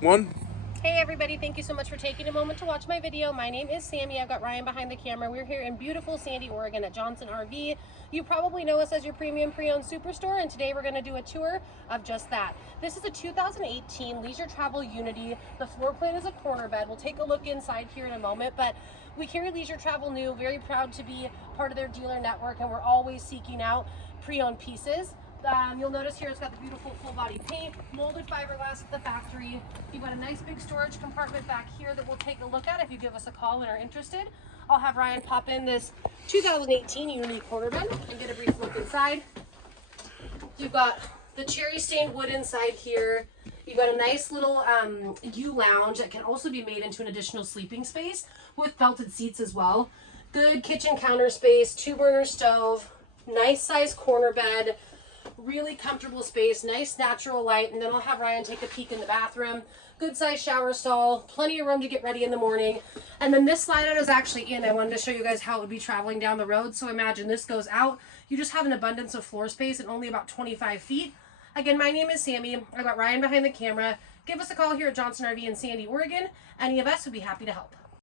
One. Hey everybody, thank you so much for taking a moment to watch my video. My name is Sammy. I've got Ryan behind the camera. We're here in beautiful Sandy, Oregon at Johnson RV. You probably know us as your premium pre-owned superstore, and today we're going to do a tour of just that. This is a 2018 Leisure Travel Unity. The floor plan is a corner bed. We'll take a look inside here in a moment, but we carry Leisure Travel new, very proud to be part of their dealer network, and we're always seeking out pre-owned pieces. You'll notice here it's got the beautiful full body paint, molded fiberglass at the factory. You've got a nice big storage compartment back here that we'll take a look at if you give us a call and are interested. I'll have Ryan pop in this 2018 Unity quarter bed and get a brief look inside. You've got the cherry stained wood inside here. You've got a nice little U lounge that can also be made into an additional sleeping space with belted seats as well. Good kitchen counter space, 2-burner stove, nice size corner bed. Really comfortable space, nice natural light, and then I'll have Ryan take a peek in the bathroom. Good size shower stall, plenty of room to get ready in the morning. And then this slide out is actually in. I wanted to show you guys how it would be traveling down the road. So imagine this goes out. You just have an abundance of floor space and only about 25 feet. Again, my name is Sammy. I've got Ryan behind the camera. Give us a call here at Johnson RV in Sandy, Oregon. Any of us would be happy to help.